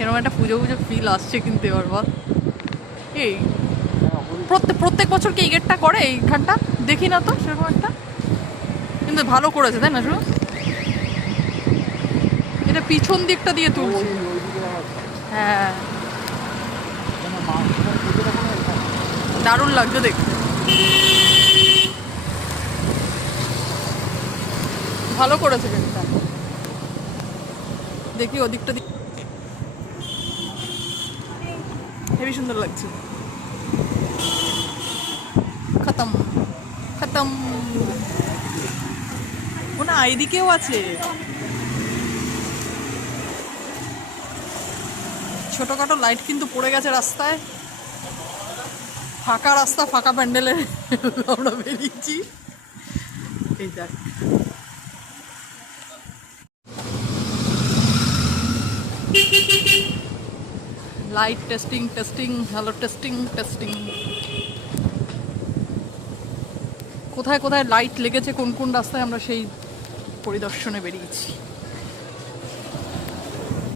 এরকম একটা পুজো পুজো ফিল আসছে কিন্তু এবার বল। এই প্রত্যেক বছর কি এই গেটটা করে এইখানটা? দেখি না তো সেরকম একটা, কিন্তু ভালো করেছে তাই না? শুধু এটা পিছন দিকটা দিয়ে তুলছে। হ্যাঁ, দারুণ লাগছে দেখতে, ভালো করেছে গেটটা। দেখি ওদিকটা হেবি সুন্দর লাগছে। খতম খতম। ও না, এইদিকেও আছে। ছোটখাটো লাইট কিন্তু পড়ে গেছে রাস্তায়, ফাঁকা রাস্তা, ফাঁকা প্যান্ডেলে আমরা বেরিয়েছি। এই দেখ, light testing testing, hello testing testing. কোথায় কোথায় লাইট লেগেছে, কোন কোন রাস্তায়, আমরা সেই পরিদর্শনে বেরিয়েছি।